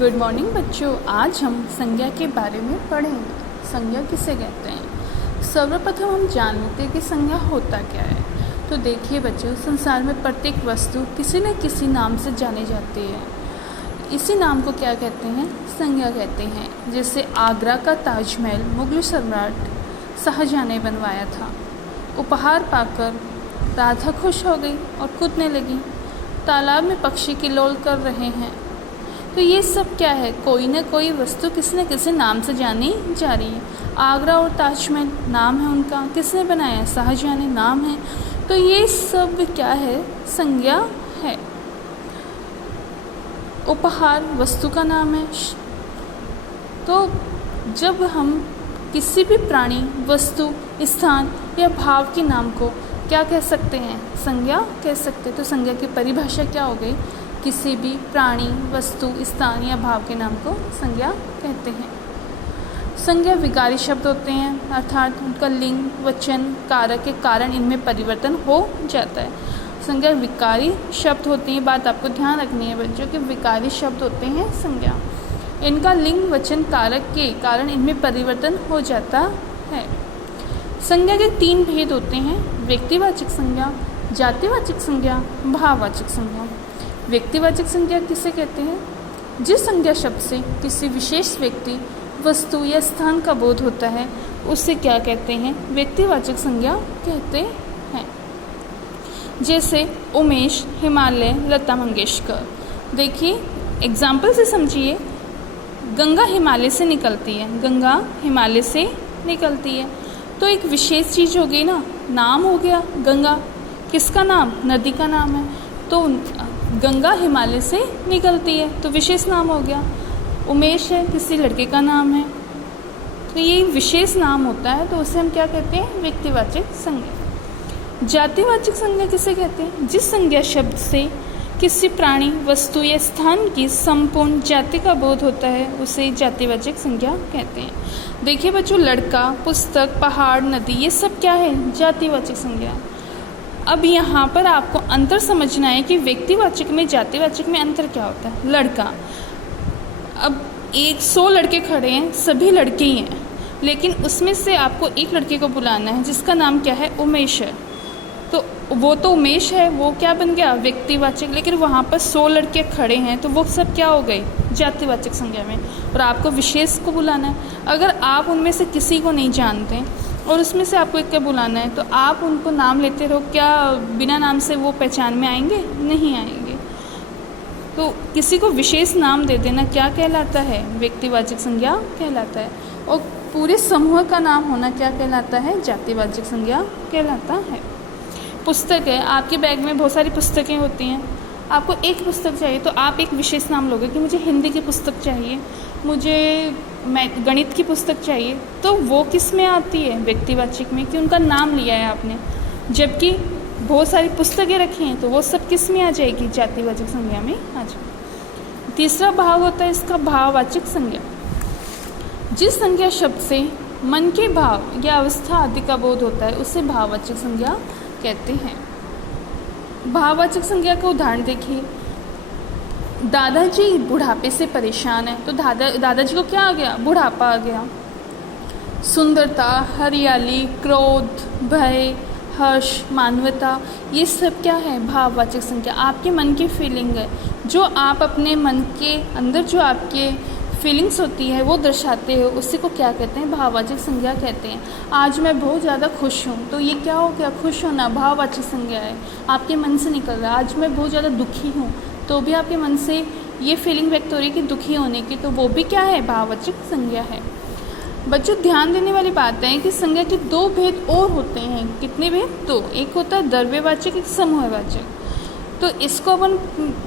Good morning बच्चों। आज हम संज्ञा के बारे में पढ़ेंगे। संज्ञा किसे कहते हैं? सर्वप्रथम हम जान लेते हैं कि संज्ञा होता क्या है। तो देखिए बच्चों, संसार में प्रत्येक वस्तु किसी न किसी नाम से जानी जाती है। इसी नाम को क्या कहते हैं? संज्ञा कहते हैं। जैसे आगरा का ताजमहल मुगल सम्राट शाहजहां ने बनवाया था। उपहार पाकर राधा खुश हो गई और कूदने लगी। तालाब में पक्षी किलोल कर रहे हैं। तो ये सब क्या है? कोई ना कोई वस्तु किसी न किसी नाम से जानी जा रही है। आगरा और ताजमहल नाम है उनका, किसने बनाया? शाहजहां ने, नाम है। तो ये सब क्या है? संज्ञा है। उपहार वस्तु का नाम है। तो जब हम किसी भी प्राणी, वस्तु, स्थान या भाव के नाम को क्या कह सकते हैं? संज्ञा कह सकते हैं। तो संज्ञा की परिभाषा क्या हो गई? किसी भी प्राणी, वस्तु, स्थान या भाव के नाम को संज्ञा कहते हैं। संज्ञा विकारी शब्द होते हैं, अर्थात उनका लिंग, वचन, कारक के कारण इनमें परिवर्तन हो जाता है। संज्ञा विकारी शब्द होती हैं। बात आपको ध्यान रखनी है बच्चों कि विकारी शब्द होते हैं संज्ञा। इनका लिंग, वचन, कारक के कारण इनमें परिवर्तन हो जाता है। संज्ञा के 3 भेद होते हैं: व्यक्तिवाचक संज्ञा, जातिवाचक संज्ञा, भाववाचक संज्ञा। व्यक्तिवाचक संज्ञा किसे कहते हैं? जिस संज्ञा शब्द से किसी विशेष व्यक्ति, वस्तु या स्थान का बोध होता है उसे क्या कहते हैं? व्यक्तिवाचक संज्ञा कहते हैं। जैसे उमेश, हिमालय, लता मंगेशकर। देखिए एग्जाम्पल से समझिए। गंगा हिमालय से निकलती है, गंगा हिमालय से निकलती है। तो एक विशेष चीज़ हो गई ना, नाम हो गया। गंगा किसका नाम? नदी का नाम है। तो गंगा हिमालय से निकलती है तो विशेष नाम हो गया। उमेश है, किसी लड़के का नाम है। तो ये विशेष नाम होता है, तो उसे हम क्या कहते हैं? व्यक्तिवाचक संज्ञा। जातिवाचक संज्ञा किसे कहते हैं? जिस संज्ञा शब्द से किसी प्राणी, वस्तु या स्थान की संपूर्ण जाति का बोध होता है उसे जातिवाचक संज्ञा कहते हैं। देखिए बच्चों, लड़का, पुस्तक, पहाड़, नदी, ये सब क्या है? जातिवाचक संज्ञा। अब यहाँ पर आपको अंतर समझना है कि व्यक्तिवाचक में, जातिवाचक में अंतर क्या होता है। लड़का, अब 100 लड़के खड़े हैं, सभी लड़के ही हैं, लेकिन उसमें से आपको एक लड़के को बुलाना है जिसका नाम क्या है? उमेश है। तो वो तो उमेश है, वो क्या बन गया? व्यक्तिवाचक। लेकिन वहाँ पर 100 लड़के खड़े हैं तो वो सब क्या हो गए? जातिवाचक संज्ञा में। और आपको विशेष को बुलाना है। अगर आप उनमें से किसी को नहीं जानते और उसमें से आपको एक क्या बुलाना है, तो आप उनको नाम लेते रहो, क्या बिना नाम से वो पहचान में आएंगे? नहीं आएंगे। तो किसी को विशेष नाम दे देना क्या कहलाता है? व्यक्तिवाचक संज्ञा कहलाता है। और पूरे समूह का नाम होना क्या कहलाता है? जातिवाचक संज्ञा कहलाता है। पुस्तक है, आपके बैग में बहुत सारी पुस्तकें होती हैं, आपको एक पुस्तक चाहिए तो आप एक विशेष नाम लोगे कि मुझे हिंदी की पुस्तक चाहिए, मुझे गणित की पुस्तक चाहिए। तो वो किस में आती है? व्यक्तिवाचक में, कि उनका नाम लिया है आपने। जबकि बहुत सारी पुस्तकें रखी हैं तो वो सब किस में आ जाएगी? जातिवाचक संज्ञा में आ जाएगी। तीसरा भाव होता है इसका, भाववाचक संज्ञा। जिस संज्ञा शब्द से मन के भाव या अवस्था आदि का बोध होता है उसे भाववाचक संज्ञा कहते हैं। भाववाचक संज्ञा का उदाहरण देखिए। दादाजी बुढ़ापे से परेशान है, तो दादाजी को क्या आ गया? बुढ़ापा आ गया। सुंदरता, हरियाली, क्रोध, भय, हर्ष, मानवता, ये सब क्या है? भाववाचक संज्ञा। आपके मन की फीलिंग है, जो आप अपने मन के अंदर जो आपके फीलिंग्स होती है वो दर्शाते हो, उसी को क्या कहते हैं? भाववाचक संज्ञा कहते हैं। आज मैं बहुत ज़्यादा खुश हूँ, तो ये क्या हो गया? खुश होना भाववाचक संज्ञा है, आपके मन से निकल रहा है। आज मैं बहुत ज़्यादा दुखी हूँ, तो भी आपके मन से ये फीलिंग व्यक्त हो रही है कि दुखी होने की, तो वो भी क्या है? भाववाचक संज्ञा है। बच्चों ध्यान देने वाली बात है कि संज्ञा के 2 भेद और होते हैं। कितने भेद? 2। एक होता है द्रव्यवाचक, एक समूहवाचक। तो इसको अपन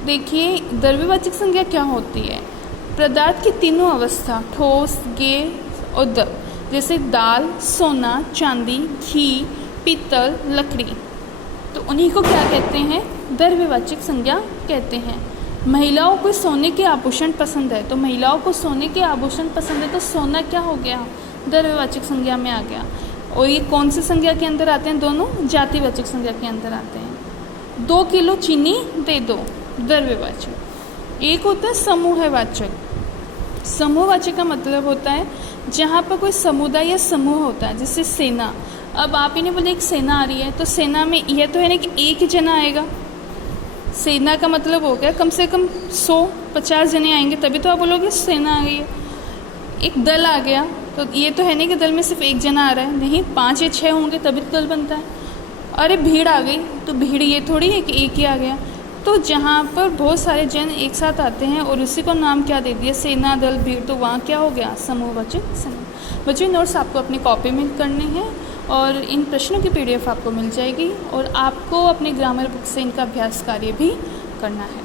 देखिए, द्रव्यवाचक संज्ञा क्या होती है? पदार्थ की तीनों अवस्था, ठोस, गैस और द्रव, जैसे दाल, सोना, चांदी, घी, पीतल, लकड़ी, तो उन्हीं को क्या कहते हैं? द्रव्यवाचक संज्ञा कहते हैं। महिलाओं को सोने के आभूषण पसंद है, तो महिलाओं को सोने के आभूषण पसंद है, तो सोना क्या हो गया? द्रव्यवाचक संज्ञा में आ गया। और ये कौन सी संज्ञा के अंदर आते हैं? दोनों जातिवाचक संज्ञा के अंदर आते हैं। 2 किलो चीनी दे दो, द्रव्यवाचक। एक होता है समूहवाचक, समूहवाचक का मतलब होता है जहाँ पर कोई समुदाय या समूह होता है, जैसे सेना। अब आप ही ने बोले एक सेना आ रही है, तो सेना में यह तो है ना कि एक ही जना आएगा। सेना का मतलब हो गया कम से कम 100-50 जने आएंगे, तभी तो आप बोलोगे सेना आ गई है। एक दल आ गया, तो ये तो है नहीं कि दल में सिर्फ एक जना आ रहा है, नहीं 5 या 6 होंगे तभी तो दल बनता है। अरे भीड़ आ गई, तो भीड़ ये थोड़ी है कि एक ही आ गया। तो जहाँ पर बहुत सारे जन एक साथ आते हैं और उसी को नाम क्या दे दिया, सेना, दल, भीड़, तो वहाँ क्या हो गया, समूहवाचक समूह। बच्चों नोट्स आपको अपनी कॉपी में करने हैं और इन प्रश्नों की PDF आपको मिल जाएगी और आपको अपने ग्रामर बुक से इनका अभ्यास कार्य भी करना है।